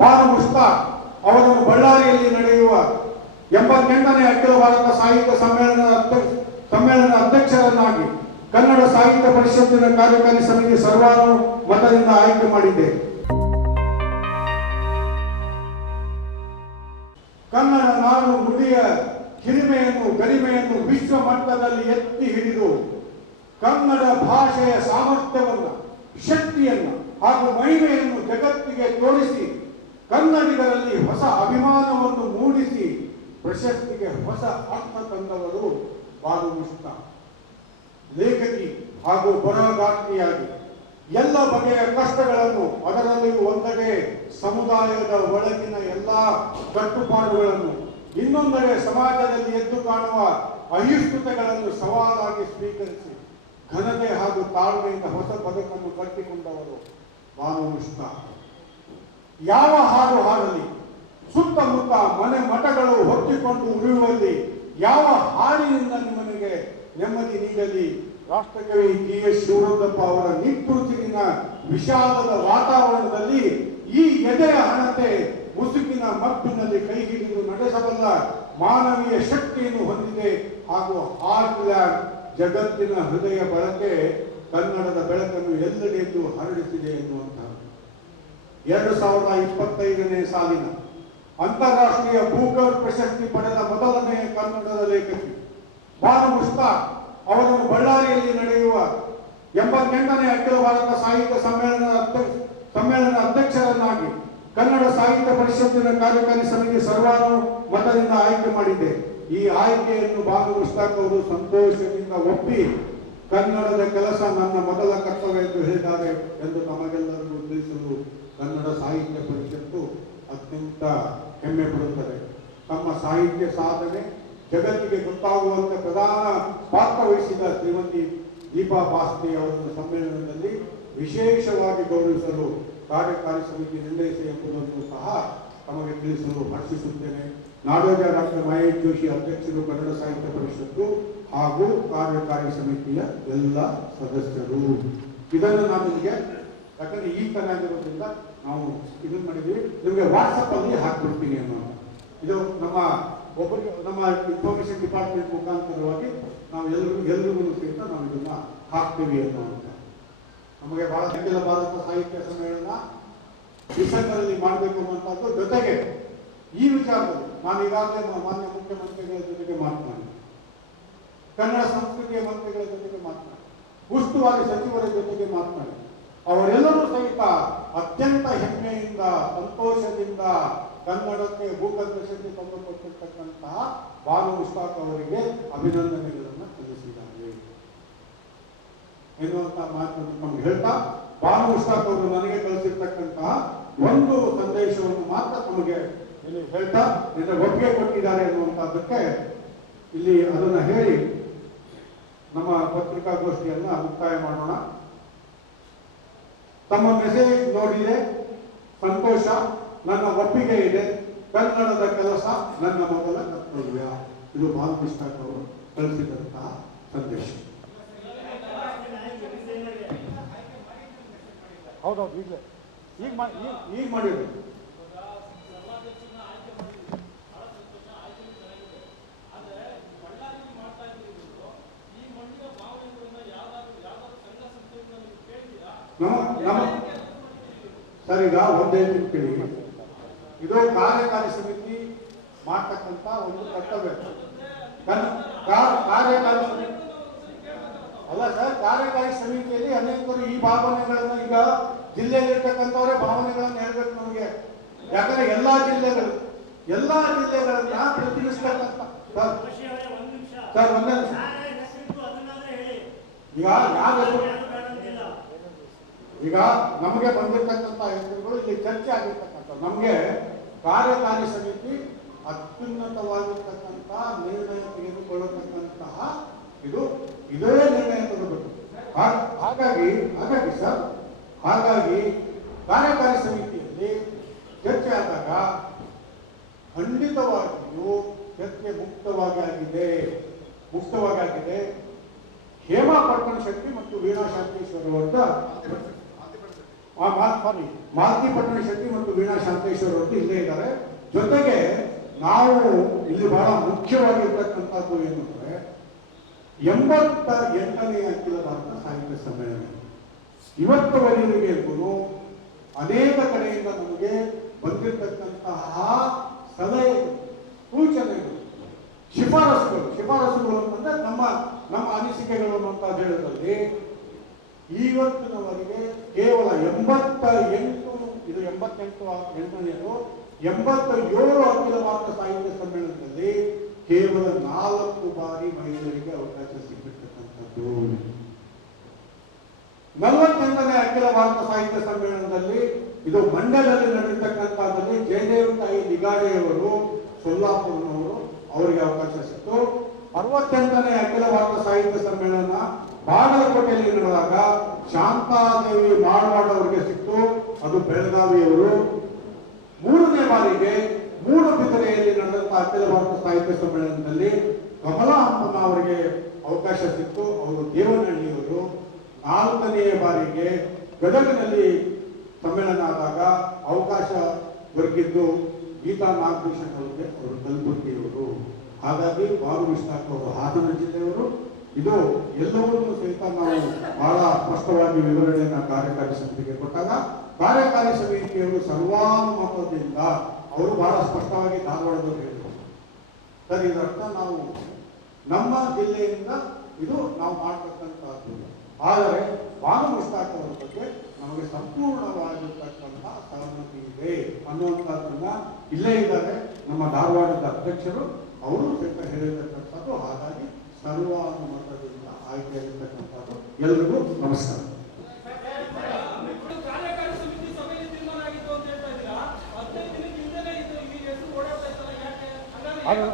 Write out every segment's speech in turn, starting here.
ಬಾನು ಮುಷ್ತಾಕ್ ಅವರು ಬಳ್ಳಾರಿಯಲ್ಲಿ ನಡೆಯುವ ಎಂಬತ್ತೆಂಟನೇ ಅಖಿಲ ಭಾರತ ಸಾಹಿತ್ಯ ಸಮ್ಮೇಳನ ಸಮ್ಮೇಳನ ಅಧ್ಯಕ್ಷರನ್ನಾಗಿ ಕನ್ನಡ ಸಾಹಿತ್ಯ ಪರಿಷತ್ತಿನ ಕಾರ್ಯಕಾರಿ ಸಮಿತಿ ಸರ್ವಾನುಮತದಿಂದ ಆಯ್ಕೆ ಮಾಡಿದೆ. ಕನ್ನಡ ನಾನು ನುಡಿಯ ಹಿರಿಮೆಯನ್ನು, ಗರಿಮೆಯನ್ನು ವಿಶ್ವ ಮಟ್ಟದಲ್ಲಿ ಎತ್ತಿ ಹಿಡಿದು ಕನ್ನಡ ಭಾಷೆಯ ಸಾಮರ್ಥ್ಯವನ್ನು, ಶಕ್ತಿಯನ್ನು ಹಾಗೂ ಮಹಿಮೆಯನ್ನು ಜಗತ್ತಿಗೆ ತೋರಿಸಿ ಕನ್ನಡಿಗರಲ್ಲಿ ಹೊಸ ಅಭಿಮಾನವನ್ನು ಮೂಡಿಸಿ ಪ್ರಶಸ್ತಿಗೆ ಹೊಸ ಅರ್ಥ ತಂದವರು ಬಾಲು ಲೇಖಕಿ ಹಾಗೂ ಬರಹಗಾರ್ತಿಯಾಗಿ ಎಲ್ಲ ಬಗೆಯ ಕಷ್ಟಗಳನ್ನು ಅದರಲ್ಲಿಯೂ ಒಂದೆಡೆ ಸಮುದಾಯದ ಒಳಗಿನ ಎಲ್ಲ ಕಟ್ಟುಪಾಡುಗಳನ್ನು, ಇನ್ನೊಂದೆಡೆ ಸಮಾಜದಲ್ಲಿ ಎದ್ದು ಕಾಣುವ ಅಹಿಷ್ಣುತೆಗಳನ್ನು ಸವಾಲಾಗಿ ಸ್ವೀಕರಿಸಿ ಘನತೆ ಹಾಗೂ ತಾಳ್ಮೆಯಿಂದ ಹೊಸ ಬದುಕನ್ನು ಕಟ್ಟಿಕೊಂಡವರು ಮುಷ್ತಾ ಯಾವ ಹಾಡು ಹಾಡಲಿ? ಸುತ್ತಮುತ್ತ ಮನೆ ಮಠಗಳು ಹೊತ್ತಿಕೊಂಡು ಉಳಿಯುವಲ್ಲಿ ಯಾವ ಹಾಡಿನಿಂದ ನಿಮಗೆ ನೆಮ್ಮದಿ ನೀಡಲಿ? ರಾಷ್ಟ್ರಕವಿ ಟಿ ಎಸ್ ಶಿವರುದ್ರಪ್ಪ ಅವರ ನಿಕೃತಿನ ವಿಷಾದದ ವಾತಾವರಣದಲ್ಲಿ ಈ ಎದೆಯ ಹಣತೆ ಮುಸುಕಿನ ಮಬ್ಬಿನಲ್ಲಿ ಕೈ ಹಿಡಿದು ನಡೆಸಬಲ್ಲ ಮಾನವೀಯ ಶಕ್ತಿಯನ್ನು ಹೊಂದಿದೆ. ಹಾಗೂ ಲ್ಯಾಬ್ ಜಗತ್ತಿನ ಹೃದಯ ಬಳಕೆ ಕನ್ನಡದ ಬೆಳಕನ್ನು ಎಲ್ಲೆಡೆಯೂ ಹರಡಿಸಿದೆ ಎನ್ನುವಂತಹ ಎರಡು ಸಾವಿರದ ಇಪ್ಪತ್ತೈದನೇ ಸಾಲಿನ ಅಂತಾರಾಷ್ಟ್ರೀಯ ಬೂಕರ್ ಪ್ರಶಸ್ತಿ ಪಡೆದ ಮೊದಲನೆಯ ಕನ್ನಡದ ಲೇಖಕಿ ಬಾನು ಮುಸ್ತಾ ಅವರನ್ನು ಬಳ್ಳಾರಿಯಲ್ಲಿ ನಡೆಯುವ ಎಂಬತ್ತೆಂಟನೇ ಅಖಿಲ ಭಾರತ ಸಾಹಿತ್ಯ ಸಮ್ಮೇಳನ ಸಮ್ಮೇಳನ ಅಧ್ಯಕ್ಷರನ್ನಾಗಿ ಕನ್ನಡ ಸಾಹಿತ್ಯ ಪರಿಷತ್ತಿನ ಕಾರ್ಯಕಾರಿ ಸಮಿತಿ ಸರ್ವಾನುಮತದಿಂದ ಆಯ್ಕೆ ಮಾಡಿದೆ. ಈ ಆಯ್ಕೆಯನ್ನು ಬಾನು ಮುಸ್ತಾಕ್ ಅವರು ಸಂತೋಷದಿಂದ ಒಪ್ಪಿ ಕನ್ನಡದ ಕೆಲಸ ನನ್ನ ಮೊದಲ ಕರ್ತವ್ಯ ಎಂದು ಹೇಳಿದ್ದಾರೆ ಎಂದು ತಮಗೆಲ್ಲರಿಗೂ ತಿಳಿಸಲು ಕನ್ನಡ ಸಾಹಿತ್ಯ ಪರಿಷತ್ತು ಅತ್ಯಂತ ಹೆಮ್ಮೆ ಪಡುತ್ತದೆ ತಮ್ಮ ಸಾಹಿತ್ಯ ಸಾಧನೆ, ಜಗತ್ತಿಗೆ ಗೊತ್ತಾಗುವಂತೆ ಪ್ರಧಾನ ಪಾತ್ರ ವಹಿಸಿದ ಶ್ರೀಮತಿ ದೀಪಾ ಬಾಸ್ತಿ ಅವರ ಸಮ್ಮೇಳನದಲ್ಲಿ ವಿಶೇಷವಾಗಿ ಗೌರವಿಸಲು ಕಾರ್ಯಕಾರಿ ಸಮಿತಿ ನಿರ್ಣಯಿಸಿ ಎಂಬುದನ್ನು ಸಹ ತಮಗೆ ತಿಳಿಸಲು ಹರ್ಷಿಸುತ್ತೇನೆ. ನಾಡೋಜ ಡಾಕ್ಟರ್ ಮಹೇಶ್ ಜೋಶಿ ಅಧ್ಯಕ್ಷರು ಕನ್ನಡ ಸಾಹಿತ್ಯ ಪರಿಷತ್ತು ಹಾಗೂ ಕಾರ್ಯಕಾರಿ ಸಮಿತಿಯ ಎಲ್ಲ ಸದಸ್ಯರು. ಇದನ್ನು ನಾನು ನಿಮಗೆ ಯಾಕಂದ್ರೆ ಈ ತರ ಆಗಿರೋದ್ರಿಂದ ನಾವು ಇದನ್ನು ಮಾಡಿದ್ವಿ ನಿಮಗೆ ವಾಟ್ಸಪ್ ಅಲ್ಲಿ ಹಾಕ್ಬಿಡ್ತೀನಿ ಅನ್ನೋ ಇದು ನಮ್ಮ ಒಬ್ಬರಿಗೆ ನಮ್ಮ ಇನ್ಫಾರ್ಮೇಶನ್ ಡಿಪಾರ್ಟ್ಮೆಂಟ್ ಮುಖಾಂತರವಾಗಿ ನಾವು ಎಲ್ಲರಿಗೂ ಎಲ್ರಿಗೂ ಸಹಿತ ನಾವು ಇದನ್ನ ಹಾಕ್ತೀವಿ ಅನ್ನುವಂಥ ನಮಗೆ ಬಹಳ ಅಖಿಲ ಭಾರತ ಸಾಹಿತ್ಯ ಸಮ್ಮೇಳನ ಡಿಸೆಂಬರಲ್ಲಿ ಮಾಡಬೇಕು ಅನ್ನುವಂಥದ್ದು ಜೊತೆಗೆ ಈ ವಿಚಾರದಲ್ಲಿ ನಾನು ಈಗಾಗಲೇ ಮಾನ್ಯ ಮುಖ್ಯಮಂತ್ರಿಗಳ ಜೊತೆಗೆ ಮಾತನಾಡಿ ಕನ್ನಡ ಸಂಸ್ಕೃತಿಯ ಮಂತ್ರಿಗಳ ಜೊತೆಗೆ ಮಾತನಾಡಿ ಉಸ್ತುವಾರಿ ಸಚಿವರ ಜೊತೆಗೆ ಮಾತನಾಡಿ ಅವರೆಲ್ಲರೂ ಸಹಿತ ಅತ್ಯಂತ ಹೆಮ್ಮೆಯಿಂದ, ಸಂತೋಷದಿಂದ ಕನ್ನಡಕ್ಕೆ ಭೂಗತ ಶಕ್ತಿ ತಂದು ಕೊಟ್ಟಿರ್ತಕ್ಕಂತಹ ಬಾಲು ಉಸ್ತಾಕ್ ಅವರಿಗೆ ಅಭಿನಂದನೆಗಳನ್ನು ಸಲ್ಲಿಸಿದ್ದಾರೆ ಎನ್ನುವಂತಹ ಮಾತನ್ನು ನಮ್ಗೆ ಹೇಳ್ತಾ ಬಾನು ಉಸ್ತಾಕ್ ಅವರು ನನಗೆ ಕಳಿಸಿರ್ತಕ್ಕಂತಹ ಒಂದು ಸಂದೇಶವನ್ನು ಮಾತ್ರ ನಮಗೆ ಇಲ್ಲಿ ಹೇಳ್ತಾ, ಇದರ ಒಪ್ಪಿಗೆ ಕೊಟ್ಟಿದ್ದಾರೆ ಎನ್ನುವಂತಹದ್ದಕ್ಕೆ ಇಲ್ಲಿ ಅದನ್ನ ಹೇಳಿ ನಮ್ಮ ಪತ್ರಿಕಾಗೋಷ್ಠಿಯನ್ನ ಮುಕ್ತಾಯ ಮಾಡೋಣ. ತಮ್ಮ ಮೆಸೇಜ್ ನೋಡಿದೆ, ಸಂತೋಷ. ನನ್ನ ಒಪ್ಪಿಗೆ ಇದೆ. ಕನ್ನಡದ ಕೆಲಸ ನನ್ನ ಮೊದಲ ಕರ್ತವ್ಯ. ಇದು ಬಾಲಕೃಷ್ಣ ಅವರು ಕಳಿಸಿದಂತಹ ಸಂದೇಶ. ಹೌದೌದು ಈಗಲೇ. ಈಗ ಈಗ- ಮಾಡಿದ್ರು. ನಮ್ಮ ನಮ್ಮ ಸರ್ ಈಗ ಒಂದೇ ಕೇಳಿ ಇದು ಕಾರ್ಯಕಾರಿ ಸಮಿತಿ ಮಾಡ್ತಕ್ಕಂಥ ಒಂದು ಕರ್ತವ್ಯ. ಕಾರ್ಯಕಾರಿ ಸಮಿತಿ ಅಲ್ಲ ಸರ್, ಕಾರ್ಯಕಾರಿ ಸಮಿತಿಯಲ್ಲಿ ಅನೇಕರು ಈ ಭಾವನೆಗಳನ್ನು ಈಗ ಜಿಲ್ಲೆಯಲ್ಲಿರ್ತಕ್ಕಂಥವರೇ ಭಾವನೆಗಳನ್ನು ಹೇಳ್ಬೇಕು ನಮಗೆ. ಯಾಕಂದ್ರೆ ಎಲ್ಲಾ ಜಿಲ್ಲೆಗಳು ಎಲ್ಲಾ ಜಿಲ್ಲೆಗಳನ್ನ ಪ್ರತಿನಿಧಿಸ್ತಕ್ಕಂಥ ಸರ್ ಒಂದೇ ಈಗ ಯಾರು ಈಗ ನಮಗೆ ಬಂದಿರತಕ್ಕಂಥ ಹೆಸರುಗಳು ಇಲ್ಲಿ ಚರ್ಚೆ ಆಗಿರ್ತಕ್ಕಂಥ ನಮಗೆ ಕಾರ್ಯಕಾರಿ ಸಮಿತಿ ಅತ್ಯುನ್ನತವಾಗಿರ್ತಕ್ಕಂಥ ನಿರ್ಣಯ ತೆಗೆದುಕೊಳ್ಳತಕ್ಕಂತಹ ಇದು ಇದೇ ನಿರ್ಣಯ ತಗೋಬೇಕು ಹಾಗಾಗಿ ಹಾಗಾಗಿ ಸರ್, ಹಾಗಾಗಿ ಕಾರ್ಯಕಾರಿ ಸಮಿತಿಯಲ್ಲಿ ಚರ್ಚೆ ಆದಾಗ ಖಂಡಿತವಾಗಿಯೂ ಚರ್ಚೆ ಮುಕ್ತವಾಗಿ ಆಗಿದೆ ಮುಕ್ತವಾಗಿ ಆಗಿದೆ ಹೇಮಾ ಪಟ್ಟಣ ಶಕ್ತಿ ಮತ್ತು ವೀಣಾ ಶಾಂತೇಶ್ವರ ಅವರ ಮಾಲತಿ ಪಟ್ಟಣ ಶೆಟ್ಟಿ ಮತ್ತು ವೀಣಾ ಶಾಂತೇಶ್ವರ ಅವರು ಇಲ್ಲೇ ಇದ್ದಾರೆ. ಜೊತೆಗೆ ನಾವು ಇಲ್ಲಿ ಬಹಳ ಮುಖ್ಯವಾಗಿರ್ತಕ್ಕಂಥದ್ದು ಏನು ಅಂದ್ರೆ ಎಂಬತ್ತ ಎಂಟನೇ ಅಖಿಲ ಭಾರತ ಸಾಹಿತ್ಯ ಸಮ್ಮೇಳನ. ಇವತ್ತುವರೆಗೂ ಅನೇಕ ಕಡೆಯಿಂದ ನಮಗೆ ಬಂದಿರತಕ್ಕಂತಹ ಸಲಹೆ ಸೂಚನೆಗಳು, ಶಿಫಾರಸುಗಳು. ಶಿಫಾರಸುಗಳು ಅಂತಂದ್ರೆ ನಮ್ಮ ನಮ್ಮ ಅನಿಸಿಕೆಗಳು ಅಂತ ಹೇಳೋದ್ರಲ್ಲಿ ಇವತ್ತಿನವರೆಗೆ ಕೇವಲ ಎಂಬತ್ತ ಎಂಟು, ಇದು ಎಂಬತ್ತೆಂಟು ಎಂಟನೇದು ಎಂಬತ್ತ ಏಳು ಅಖಿಲ ಭಾರತ ಸಾಹಿತ್ಯ ಸಮ್ಮೇಳನದಲ್ಲಿ ಕೇವಲ ನಾಲ್ಕು ಬಾರಿ ಮಹಿಳೆಯರಿಗೆ ಅವಕಾಶ ಸಿಕ್ಕಿರ್ತಕ್ಕಂಥದ್ದು. ನಲವತ್ತೆಂಟನೇ ಅಖಿಲ ಭಾರತ ಸಾಹಿತ್ಯ ಸಮ್ಮೇಳನದಲ್ಲಿ, ಇದು ಮಂಡ್ಯದಲ್ಲಿ ನಡೆದಿರ್ತಕ್ಕಂಥದ್ದಲ್ಲಿ ಜಯದೇವ ತಾಯಿ ನಿಗಾಡೆಯವರು ಸೊಲ್ಲಾಪುರನವರು ಅವರಿಗೆ ಅವಕಾಶ ಸಿಕ್ತು. ಅರವತ್ತೆಂಟನೇ ಅಖಿಲ ಭಾರತ ಸಾಹಿತ್ಯ ಸಮ್ಮೇಳನ ಬಾಗಲಕೋಟೆಯಲ್ಲಿ ನಡೆದಾಗ ಶಾಂತಾದೇವಿ ಮಾಡವಾಡ ಅವರಿಗೆ ಸಿಕ್ತು. ಅದು ಬೆಳಗಾವಿಯವರು. ಮೂರನೇ ಬಾರಿಗೆ ಮೂರು ನಡೆದಂತಹ ಅಖಿಲ ಭಾರತ ಸಾಹಿತ್ಯ ಸಮ್ಮೇಳನದಲ್ಲಿ ಕಮಲಾ ಹಂಪನ ಅವರಿಗೆ ಅವಕಾಶ ಸಿಕ್ತು. ಅವರು ದೇವನಹಳ್ಳಿಯವರು. ನಾಲ್ಕನೆಯ ಬಾರಿಗೆ ಗದಗಿನಲ್ಲಿ ಸಮ್ಮೇಳನ ಆದಾಗ ಅವಕಾಶ ದೊರಕಿದ್ದು ಗೀತಾ ನಾಗಭೂಷಣ್ ಅವರಿಗೆ. ಅವರು ಕಲ್ಬುರ್ಗಿಯವರು. ಹಾಗಾಗಿ ಬಾರು ವಿಶ್ವಾಸ್ ಅವರು ಹಾಸನ ಜಿಲ್ಲೆಯವರು. ಇದು ಎಲ್ಲವನ್ನೂ ಸಹಿತ ನಾವು ಬಹಳ ಸ್ಪಷ್ಟವಾಗಿ ವಿವರಣೆಯನ್ನು ಕಾರ್ಯಕಾರಿ ಸಮಿತಿಗೆ ಕೊಟ್ಟಾಗ, ಕಾರ್ಯಕಾರಿ ಸಮಿತಿಯವರು ಸರ್ವಾನುಮತದಿಂದ ಅವರು ಬಹಳ ಸ್ಪಷ್ಟವಾಗಿ ಧಾರವಾಡದವರು ಹೇಳಿದರು. ಸರ್ ಇದರ್ಥ ನಾವು ನಮ್ಮ ಜಿಲ್ಲೆಯಿಂದ ಇದು ನಾವು ಮಾಡ್ತಕ್ಕಂಥದ್ದು. ಆದರೆ ಬಾನು ಬಗ್ಗೆ ನಮಗೆ ಸಂಪೂರ್ಣವಾಗಿರ್ತಕ್ಕಂಥ ಸಹಮತಿ ಇದೆ ಅನ್ನುವಂಥದ್ದನ್ನ ಇಲ್ಲೇ ಇದ್ದಾರೆ ನಮ್ಮ ಧಾರವಾಡದ ಅಧ್ಯಕ್ಷರು. ಅವರು ಸಹಿತ ಹೇಳಿರ್ತಕ್ಕಂಥದ್ದು. ಹಾಗಾಗಿ ಸರ್ವಾನುಮತದಿಂದ ಆಯ್ಕೆಯಾಗಿರ್ತಕ್ಕಂಥದ್ದು. ಎಲ್ರಿಗೂ ನಮಸ್ಕಾರ. ಸರಿಗ?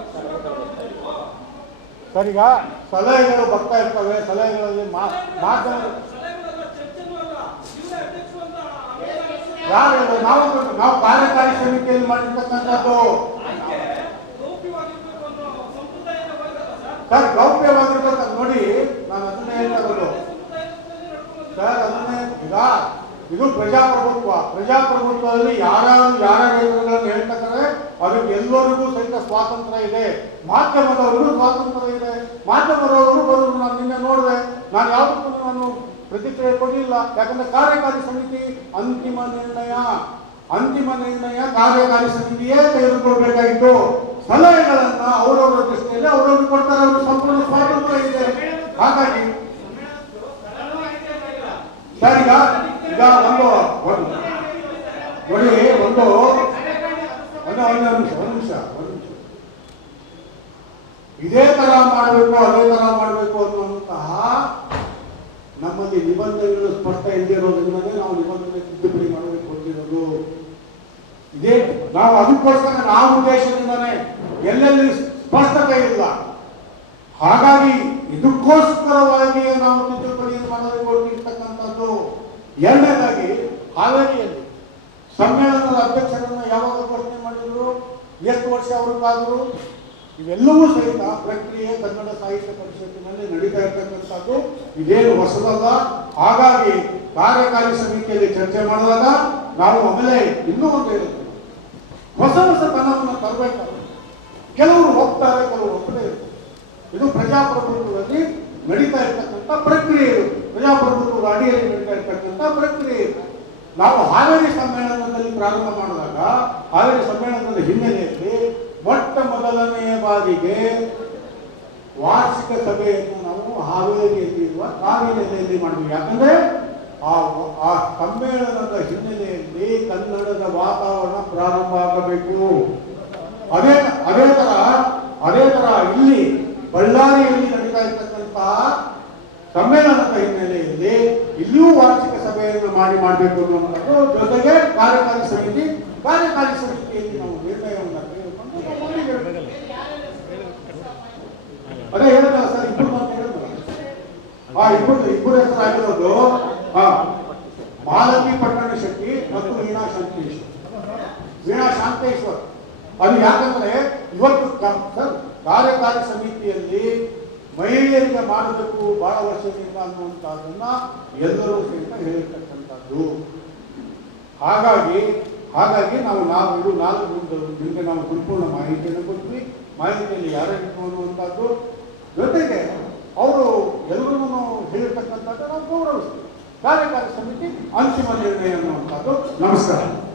ಸರ್ ಈಗ ಸಲಹೆಗಳು ಬರ್ತಾ ಇರ್ತವೆ. ಸಲಹೆಗಳಲ್ಲಿ ಮಾತನಾಡ ಯಾರು? ನಾವು ನಾವು ಕಾರ್ಯಕಾರಿ ಸಮಿತಿಯಲ್ಲಿ ಮಾಡಿರ್ತಕ್ಕಂಥದ್ದು ಆಯ್ಕೆ ಗೌಪ್ಯವಾಗಿರ್ಬೇಕು ಅನ್ನೋ ಸಂಪ್ರದಾಯದ ಹೋಯ್ತಲ್ಲ ಸರ್ ಗೌಪ್ಯವಾಗಿರ್ಬೇಕು ನೋಡಿ, ನಾನು ಅದನ್ನೇ ಹೇಳ್ತಾ ಸರ್ ಅದನ್ನೇ ಈಗ ಇದು ಪ್ರಜಾಪ್ರಭುತ್ವ. ಪ್ರಜಾಪ್ರಭುತ್ವದಲ್ಲಿ ಯಾರು ಹೆಸರುಗಳನ್ನು ಹೇಳ್ತಾರೆ ಅದಕ್ಕೆ ಎಲ್ಲರಿಗೂ ಸಹಿತ ಸ್ವಾತಂತ್ರ್ಯ ಇದೆ. ಮಾಧ್ಯಮದವರು ಸ್ವಾತಂತ್ರ್ಯ ಇದೆ. ಮಾಧ್ಯಮದವರು ಬರೋದು ನಾನು ನಿನ್ನೆ ನೋಡಿದೆ. ನಾನು ಯಾವುದಕ್ಕೂ ನಾನು ಪ್ರತಿಕ್ರಿಯೆ ಕೊಡಲಿಲ್ಲ. ಯಾಕಂದ್ರೆ ಕಾರ್ಯಕಾರಿ ಸಮಿತಿ ಅಂತಿಮ ನಿರ್ಣಯ. ಅಂತಿಮ ನಿರ್ಣಯ ಕಾರ್ಯಕಾರಿ ಸಮಿತಿಯೇ ತೆಗೆದುಕೊಳ್ಬೇಕಾಗಿತ್ತು. ಸಲಹೆಗಳನ್ನ ಅವರವರ ದೃಷ್ಟಿಯಲ್ಲಿ ಅವರವರು ಕೊಡ್ತಾರೆ, ಅವರು ಸಂಪೂರ್ಣ ಸ್ವಾತಂತ್ರ್ಯ ಇದೆ. ಹಾಗಾಗಿ ಸರ್, ಈಗ ಈಗ ಒಂದು, ನೋಡಿ, ಒಂದು ಒಂದು ಒಂದು ನಿಮಿಷ ಒಂದು ನಿಮಿಷ ಒಂದು ನಿಮಿಷ. ಇದೇ ತರ ಮಾಡಬೇಕು, ಅದೇ ತರ ಮಾಡಬೇಕು ಅನ್ನುವಂತಹ ನಮ್ಮಲ್ಲಿ ನಿಬಂಧನೆಗಳು ಸ್ಪಷ್ಟ ಇಲ್ಲದಿರೋದ್ರಿಂದಲೇ ನಾವು ನಿಬಂಧನೆ ತಿದ್ದುಪಡಿ ಮಾಡಬೇಕು ಅಂತಿರೋದು. ಇದೇ, ನಾವು ಅದಕ್ಕೋಸ್ಕರ ನಾವು ಉದ್ದೇಶದಿಂದನೇ ಎಲ್ಲೆಲ್ಲಿ ಸ್ಪಷ್ಟತೆ ಇಲ್ಲ. ಹಾಗಾಗಿ ಇದಕ್ಕೋಸ್ಕರವಾಗಿ ನಾವು ತಿದ್ದುಪಡಿ ಮನವಿ ಕೊಟ್ಟಿರ್ತಕ್ಕಂಥದ್ದು ಎರಡನೇದಾಗಿ, ಹಾವೇರಿಯಲ್ಲಿ ಸಮ್ಮೇಳನದ ಅಧ್ಯಕ್ಷರನ್ನು ಯಾವಾಗ ಘೋಷಣೆ ಮಾಡಿದ್ರು? ಎಷ್ಟು ವರ್ಷ ಅವರು ಕಾದ್ರು ಇವೆಲ್ಲವೂ ಸಹಿತ ಪ್ರಕ್ರಿಯೆ ಕನ್ನಡ ಸಾಹಿತ್ಯ ಪರಿಷತ್ತಿನಲ್ಲಿ ನಡೀತಾ ಇರತಕ್ಕಂಥದ್ದು. ಇದೇನು ಹೊಸದಲ್ಲ. ಹಾಗಾಗಿ ಕಾರ್ಯಕಾರಿ ಸಮಿತಿಯಲ್ಲಿ ಚರ್ಚೆ ಮಾಡಿದಾಗ ನಾವು ಆಮೇಲೆ ಇನ್ನೂ ಒಂದು ಹೇಳುತ್ತೇವೆ ಹೊಸ ಹೊಸ ತನವನ್ನು ತರಬೇಕಲ್ಲ ಕೆಲವರು ಹೋಗ್ತಾರೆ, ಕೆಲವರು ಇರ್ತಾರೆ. ಇದು ಪ್ರಜಾಪ್ರಭುತ್ವದಲ್ಲಿ ನಡೀತಾ ಇರ್ತಕ್ಕಂಥ ಪ್ರಕ್ರಿಯೆ ಇದು. ಪ್ರಜಾಪ್ರಭುತ್ವದ ಅಡಿಯಲ್ಲಿ ನಡೀತಾ ಇರ್ತಕ್ಕಂಥ ಪ್ರಕ್ರಿಯೆ ಇದು. ನಾವು ಹಾವೇರಿ ಸಮ್ಮೇಳನದಲ್ಲಿ ಪ್ರಾರಂಭ ಮಾಡಿದಾಗ, ಹಾವೇರಿ ಸಮ್ಮೇಳನದ ಹಿನ್ನೆಲೆಯಲ್ಲಿ ಮೊಟ್ಟ ಮೊದಲನೆಯ ಬಾರಿಗೆ ವಾರ್ಷಿಕ ಸಭೆಯನ್ನು ನಾವು ಹಾವೇರಿಯಲ್ಲಿ ಇರುವ ಕಾವೇರಿಯಲ್ಲಿ ಮಾಡಬೇಕು ಯಾಕಂದ್ರೆ ಆ ಆ ಸಮ್ಮೇಳನದ ಹಿನ್ನೆಲೆಯಲ್ಲಿ ಕನ್ನಡದ ವಾತಾವರಣ ಪ್ರಾರಂಭ ಆಗಬೇಕು. ಅದೇ ಅದೇ ತರ ಅದೇ ತರ ಇಲ್ಲಿ ಬಳ್ಳಾರಿಯಲ್ಲಿ ನಡೀತಾ ಇರ್ತಕ್ಕಂತಹ ಸಮ್ಮೇಳನದ ಹಿನ್ನೆಲೆಯಲ್ಲಿ ಇಲ್ಲಿಯೂ ವಾರ್ಷಿಕ ಸಭೆಯನ್ನು ಮಾಡಿ ಮಾಡಬೇಕು ಅನ್ನುವಂಥದ್ದು ಜೊತೆಗೆ ಕಾರ್ಯಕಾರಿ ಸಮಿತಿ, ಕಾರ್ಯಕಾರಿ ಸಮಿತಿಯಲ್ಲಿ ನಾವು ನಿರ್ಣಯವನ್ನು ತೆಗೆದುಕೊಂಡು. ಅದೇ ಹೇಳಿದ ಸರ್ ಇಬ್ಬರು ಮಾತು ಹೇಳಿದ್ರು ಆ ಇಬ್ಬರು ಇಬ್ಬರು ಹೆಸರು ಆಗಿರೋದು ಹಾ ಮಾಲತಿ ಪಟ್ಟಣ ಶೆಟ್ಟಿ ಮತ್ತು ವೀಣಾ ಶಾಂತೇಶ್ವರ್ ವೀಣಾ ಶಾಂತೇಶ್ವರ್ ಅದು ಯಾಕಂದ್ರೆ ಇವತ್ತು ಕ- ಸರ್ ಕಾರ್ಯಕಾರಿ ಸಮಿತಿಯಲ್ಲಿ ಮಹಿಳೆಯರಿಗೆ ಮಾಡಬೇಕು ಬಹಳ ವರ್ಷದಿಂದ ಅನ್ನುವಂಥದ್ದನ್ನ ಎಲ್ಲರೂ ಸಹಿತ ಹೇಳಿರ್ತಕ್ಕಂಥದ್ದು. ಹಾಗಾಗಿ ಹಾಗಾಗಿ ನಾವು ನಾಲ್ಕು ದಿನದ- ನಿಮಗೆ ನಾವು ಸಂಪೂರ್ಣ ಮಾಹಿತಿಯನ್ನು ಕೊಟ್ವಿ ಮಾಹಿತಿಯಲ್ಲಿ ಯಾರಿಗೂ ಅನ್ನುವಂಥದ್ದು. ಜೊತೆಗೆ ಅವರು ಎಲ್ಲರೂ ಹೇಳಿರ್ತಕ್ಕಂಥದ್ದು ನಾವು ಗೌರವಿಸ್ತೀವಿ. ಕಾರ್ಯಕಾರಿ ಸಮಿತಿ ಅಂತಿಮ ನಿರ್ಣಯ ಅನ್ನುವಂಥದ್ದು. ನಮಸ್ಕಾರ.